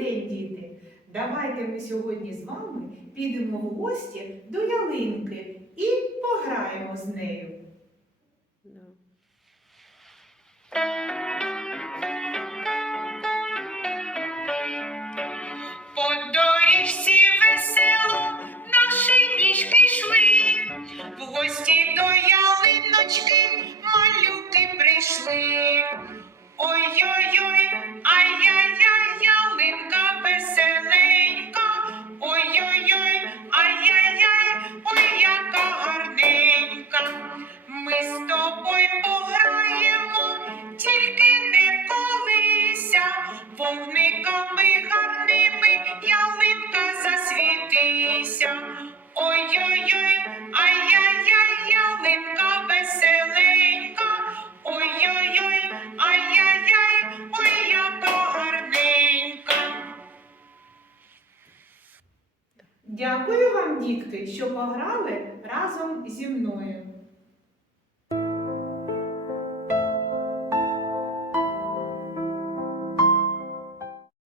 день, діти! Давайте ми сьогодні з вами підемо в гості до ялинки і пограємо з нею. По тобою пограємо, тільки не колися, вогниками гарними ялинка засвітися. Ой-ой-ой, ай-яй-яй, ялинка веселенька. Ой-ой-ой, ай-яй-яй, ой, яка гарненька. Дякую вам, дітки, що пограли разом зі мною.